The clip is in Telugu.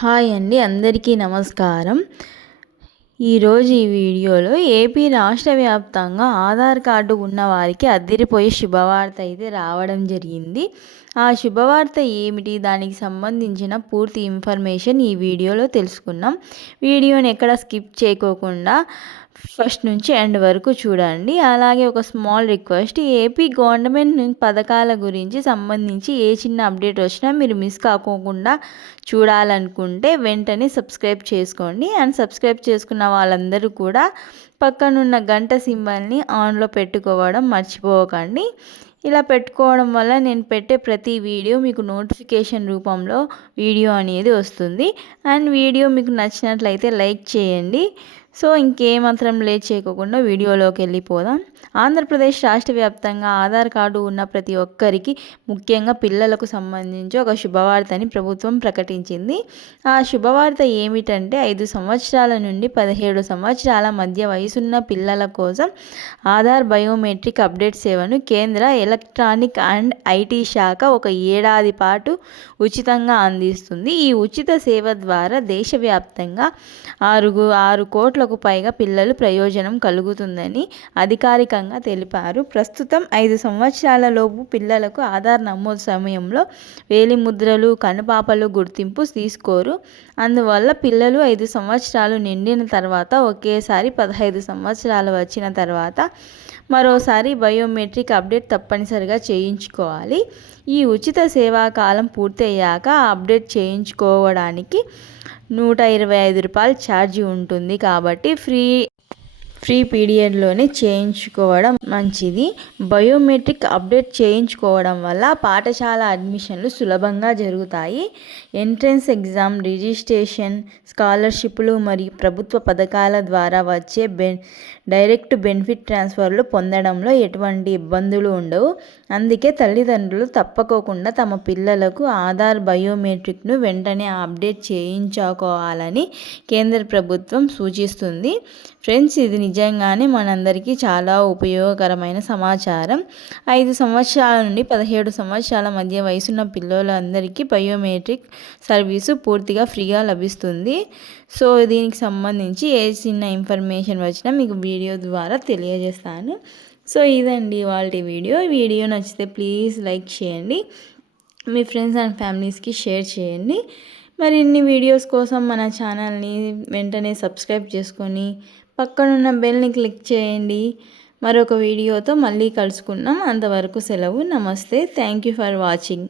హాయ్ అండి, అందరికీ నమస్కారం. ఈరోజు ఈ వీడియోలో ఏపీ రాష్ట్ర వ్యాప్తంగా ఆధార్ కార్డు ఉన్న వారికి అదిరిపోయే శుభవార్త అయితే రావడం జరిగింది. ఆ శుభవార్త ఏమిటి, దానికి సంబంధించిన పూర్తి ఇన్ఫర్మేషన్ ఈ వీడియోలో తెలుసుకున్నాం. వీడియోని ఎక్కడ స్కిప్ చేయకోకుండా ఫస్ట్ నుంచి ఎండ్ వరకు చూడండి. అలాగే ఒక స్మాల్ రిక్వెస్ట్, ఏపీ గవర్నమెంట్ పథకాల గురించి సంబంధించి ఏ చిన్న అప్డేట్ వచ్చినా మీరు మిస్ కాకోకుండా చూడాలనుకుంటే వెంటనే సబ్స్క్రైబ్ చేసుకోండి. అండ్ సబ్స్క్రైబ్ చేసుకున్న వాళ్ళందరూ కూడా పక్కనున్న గంట సింబల్ని ఆన్లో పెట్టుకోవడం మర్చిపోకండి. ఇలా పెట్టుకోవడం వల్ల నేను పెట్టే ప్రతి వీడియో మీకు నోటిఫికేషన్ రూపంలో వీడియో అనేది వస్తుంది. అండ్ వీడియో మీకు నచ్చినట్లయితే లైక్ చేయండి. సో ఇంకేమాత్రం లేట్ చేయకుండా వీడియోలోకి వెళ్ళిపోదాం. ఆంధ్రప్రదేశ్ రాష్ట్ర వ్యాప్తంగా ఆధార్ కార్డు ఉన్న ప్రతి ఒక్కరికి, ముఖ్యంగా పిల్లలకు సంబంధించి ఒక శుభవార్తని ప్రభుత్వం ప్రకటించింది. ఆ శుభవార్త ఏమిటంటే 5 సంవత్సరాల నుండి 17 సంవత్సరాల మధ్య వయసున్న పిల్లల కోసం ఆధార్ బయోమెట్రిక్ అప్డేట్ సేవను కేంద్ర ఎలక్ట్రానిక్ అండ్ ఐటీ శాఖ ఒక ఏడాది పాటు ఉచితంగా అందిస్తుంది. ఈ ఉచిత సేవ ద్వారా దేశవ్యాప్తంగా 6 కోట్లకు పైగా పిల్లలు ప్రయోజనం కలుగుతుందని అధికారికంగా తెలిపారు. ప్రస్తుతం 5 సంవత్సరాల లోపు పిల్లలకు ఆధార్ నమోదు సమయంలో వేలిముద్రలు, కనుపాపలు గుర్తింపు తీసుకోరు. అందువల్ల పిల్లలు 5 సంవత్సరాలు నిండిన తర్వాత ఒకేసారి 15 సంవత్సరాలు వచ్చిన తర్వాత మరోసారి బయోమెట్రిక్ అప్డేట్ తప్పనిసరిగా చేయించుకోవాలి. ఈ ఉచిత సేవా కాలం పూర్తయ్యాక అప్డేట్ చేయించుకోవడానికి ₹125 ఛార్జీ ఉంటుంది. కాబట్టి ఫ్రీ పీరియడ్లోనే చేయించుకోవడం మంచిది. బయోమెట్రిక్ అప్డేట్ చేయించుకోవడం వల్ల పాఠశాల అడ్మిషన్లు సులభంగా జరుగుతాయి. ఎంట్రన్స్ ఎగ్జామ్, రిజిస్ట్రేషన్, స్కాలర్షిప్లు మరియు ప్రభుత్వ పథకాల ద్వారా వచ్చే డైరెక్ట్ బెనిఫిట్ ట్రాన్స్ఫర్లు పొందడంలో ఎటువంటి ఇబ్బందులు ఉండవు. అందుకే తల్లిదండ్రులు తప్పకోకుండా తమ పిల్లలకు ఆధార్ బయోమెట్రిక్ను వెంటనే అప్డేట్ చేయించుకోవాలని కేంద్ర ప్రభుత్వం సూచిస్తుంది. ఫ్రెండ్స్, ఇది నిజంగానే మనందరికీ చాలా ఉపయోగకరమైన సమాచారం. 5 సంవత్సరాల నుండి 17 సంవత్సరాల మధ్య వయసున్న పిల్లలందరికీ బయోమెట్రిక్ సర్వీసు పూర్తిగా ఫ్రీగా లభిస్తుంది. సో దీనికి సంబంధించి ఏ చిన్న ఇన్ఫర్మేషన్ వచ్చినా మీకు వీడియో ద్వారా తెలియజేస్తాను. సో ఇదండి ఇవాళ వీడియో నచ్చితే ప్లీజ్ లైక్ చేయండి, మీ ఫ్రెండ్స్ అండ్ ఫ్యామిలీస్కి షేర్ చేయండి. మరిన్ని వీడియోస్ కోసం మన ఛానల్ని వెంటనే సబ్స్క్రైబ్ చేసుకొని పక్కనున్న బెల్ని క్లిక్ చేయండి. మరొక వీడియోతో మళ్ళీ కలుసుకుందాం. అంతవరకు సెలవు. నమస్తే. Thank you for watching.